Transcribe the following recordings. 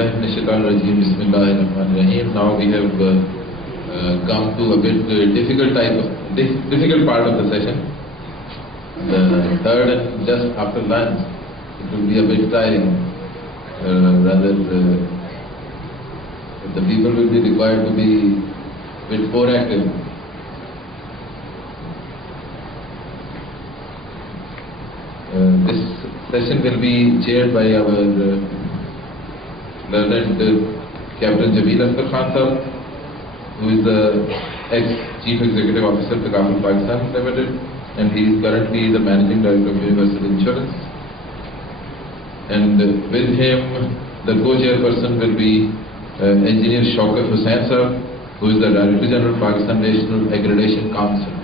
Bismillahirrahmanirrahim. Bismillahirrahmanirrahim. Now we have come to a bit difficult part of the session. The third and just after lunch, it will be a bit tiring. The people will be required to be a bit more active. This session will be chaired by our learned Captain Jameel Akhtar Khan Sahab, who is the ex-Chief Executive Officer of Takaful Pakistan Limited, and he is currently the Managing Director of Universal Insurance. And with him, the co-chairperson will be Engineer Shaukat Hussain Sahab, who is the Director General of Pakistan National Accreditation Council.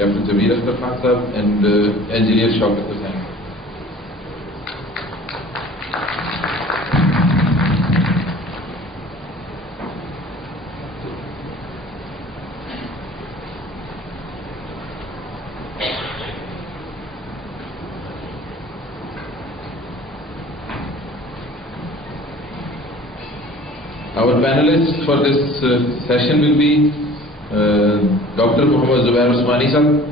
Captain Jameel Akhtar Khan Sahab and Engineer Shaukat Hussain. Our panelists for this session will be Dr. Muhammad Zubair Usmani Sahab.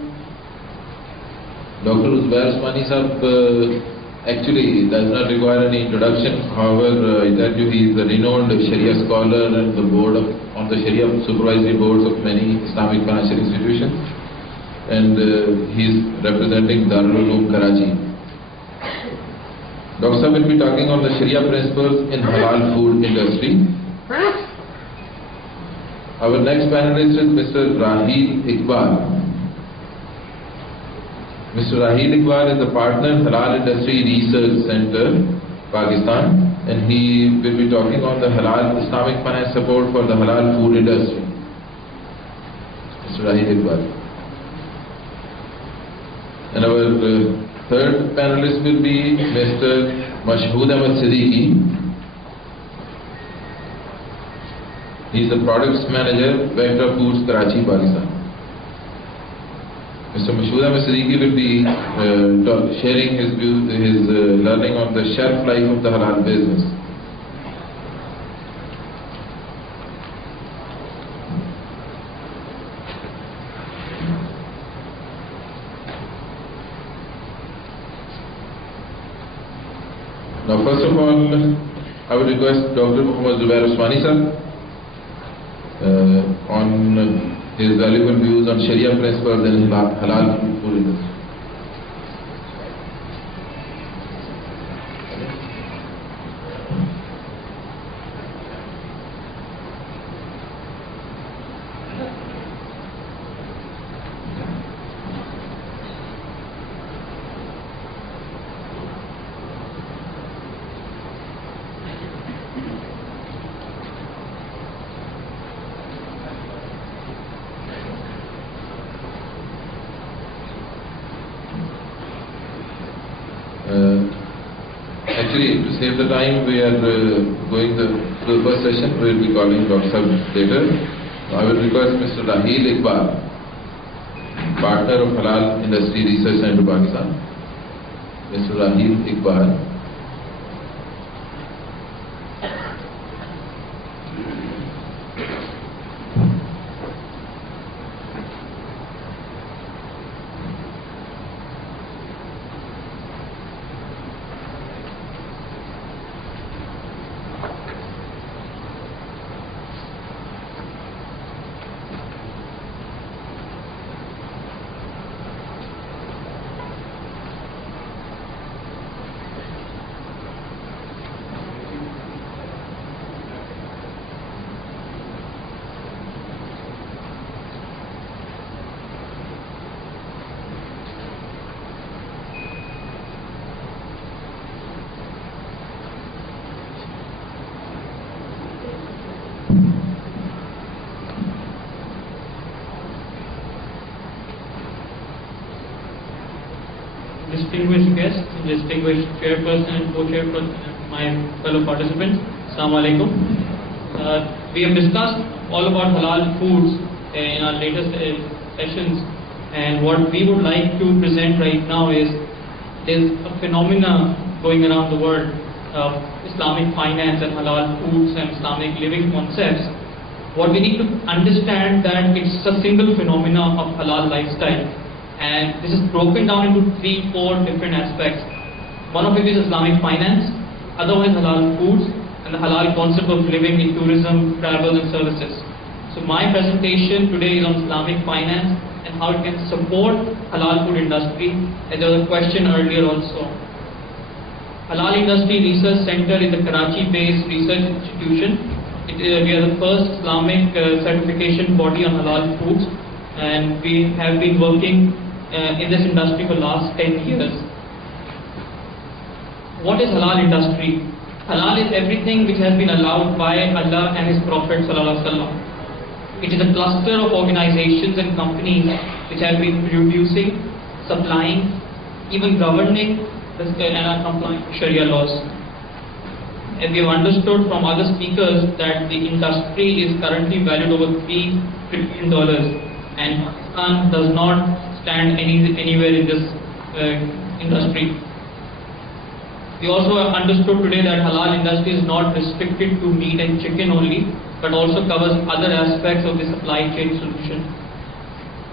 Dr. Zubair Usmani Sahab actually does not require any introduction. However, I tell you, he is a renowned Sharia scholar and the on the Sharia supervisory boards of many Islamic financial institutions, and he is representing Darul Uloom Karachi. Dr. Sahab will be talking on the Sharia principles in halal food industry. Our next panelist is Mr. Raheel Iqbal. Mr. Raheel Iqbal is a partner in Halal Industry Research Center, Pakistan, and he will be talking on the Halal Islamic finance support for the halal food industry. Mr. Raheel Iqbal. And our third panelist will be Mr. Mashhood Ahmed Siddiqui. He is the Products Manager, Vector Foods, Karachi, Pakistan. Mr. Mashhood Ahmed Siddiqui will be sharing his learning on the shelf life of the halal business. Now, first of all, I would request Dr. Muhammad Zubair Usmani Sahab on his valuable views on Sharia principles in halal food industry. Actually, to save the time, we are going to the first session. We will be calling Dr. Sahab later. I will request Mr. Raheel Iqbal, partner of Halal Industry Research Center, Pakistan. Mr. Raheel Iqbal. Distinguished guests, distinguished chairperson and co-chairperson, my fellow participants, Assalamu alaikum. We have discussed all about halal foods in our latest sessions, and what we would like to present right now is there's a phenomena going around the world Islamic finance and halal foods and Islamic living concepts, what we need to understand that it's a single phenomena of halal lifestyle, and this is broken down into 3-4 different aspects. One of it is Islamic finance, otherwise halal foods, and the halal concept of living in tourism, travel and services. So my presentation today is on Islamic finance and how it can support halal food industry. And there was a question earlier also. Halal Industry Research Center is a Karachi-based research institution. We are the first Islamic certification body on halal foods, and we have been working in this industry for the last 10 years. What is halal industry? Halal is everything which has been allowed by Allah and His Prophet Sallallahu Alaihi Wasallam. It is a cluster of organizations and companies which have been producing, supplying, even governing and are complying with Sharia laws. And we have understood from other speakers that the industry is currently valued over $3 trillion, and Pakistan does not stand anywhere in this industry. We also understood today that halal industry is not restricted to meat and chicken only, but also covers other aspects of the supply chain solution.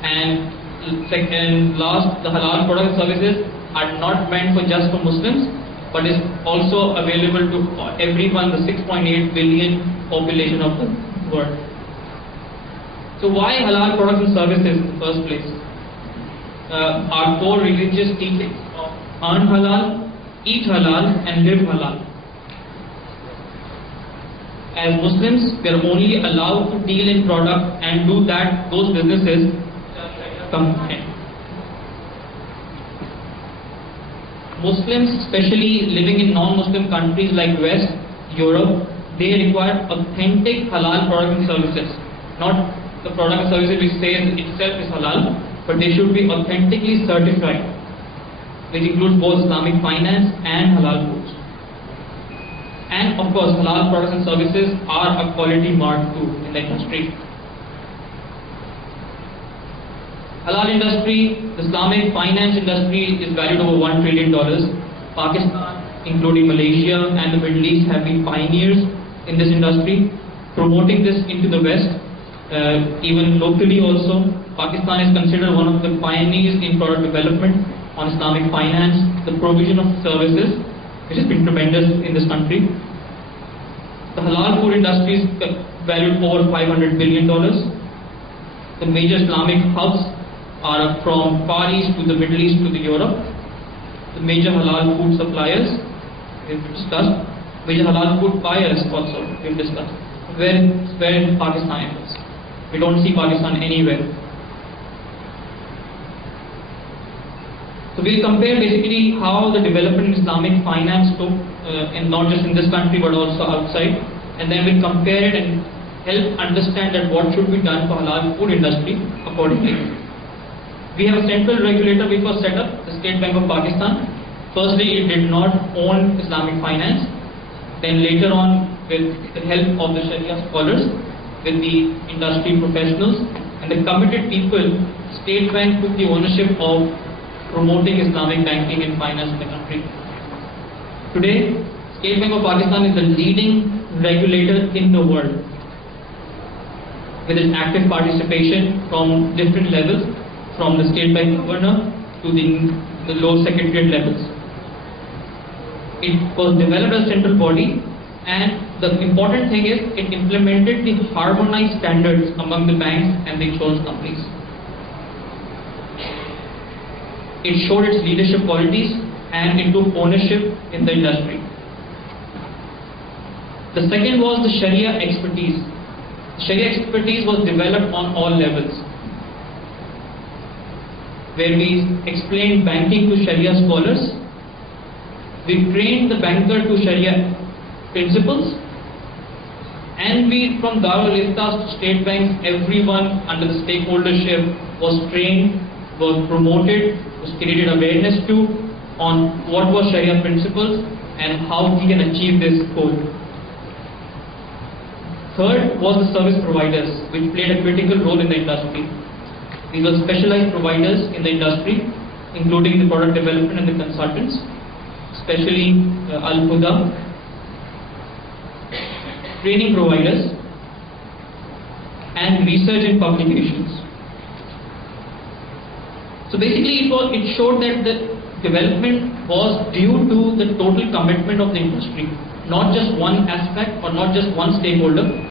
And second, last, the halal product services are not meant for just for Muslims, but is also available to everyone, the 6.8 billion population of the world. So why halal products and services in the first place? Our core religious teachings of earn halal, eat halal and live halal. As Muslims, we are only allowed to deal in product and do those businesses compliant. Muslims, especially living in non-Muslim countries like West, Europe, they require authentic halal products and services. Not the product and services which says itself is halal, but they should be authentically certified, which includes both Islamic finance and halal foods. And of course, halal products and services are a quality mark too in the industry. Halal industry, the Islamic finance industry is valued over $1 trillion. Pakistan, including Malaysia and the Middle East, have been pioneers in this industry, promoting this into the West. Even locally also, Pakistan is considered one of the pioneers in product development on Islamic finance, the provision of services, which has been tremendous in this country. The halal food industry is valued over $500 billion. The major Islamic hubs are from Far East to the Middle East to the Europe. The major halal food suppliers we've discussed. Major halal food buyers also we've discussed. Where Pakistan is. We don't see Pakistan anywhere. So we'll compare basically how the development in Islamic finance took, and not just in this country but also outside, and then we'll compare it and help understand that what should be done for halal food industry accordingly. We have a central regulator which was set up, the State Bank of Pakistan. Firstly, it did not own Islamic finance. Then later on, with the help of the Sharia scholars, with the industry professionals and the committed people, State Bank took the ownership of promoting Islamic banking and finance in the country. Today, State Bank of Pakistan is the leading regulator in the world, with its active participation from different levels, from the State Bank governor to the low secretariat levels. It was developed as a central body, and the important thing is it implemented the harmonized standards among the banks and the insurance companies. It showed its leadership qualities and it took ownership in the industry. The second was the Sharia expertise. Sharia expertise was developed on all levels, where we explained banking to Sharia scholars. We trained the banker to Sharia principles, and we, from Darul Iftas to State Bank, everyone under the stakeholdership was trained, was promoted, was created awareness to on what was Sharia principles and how we can achieve this goal. Third was the service providers, which played a critical role in the industry. These were specialized providers in the industry, including the product development and the consultants, especially Al-Huda training providers, and research and publications. So basically it showed that the development was due to the total commitment of the industry, not just one aspect or not just one stakeholder.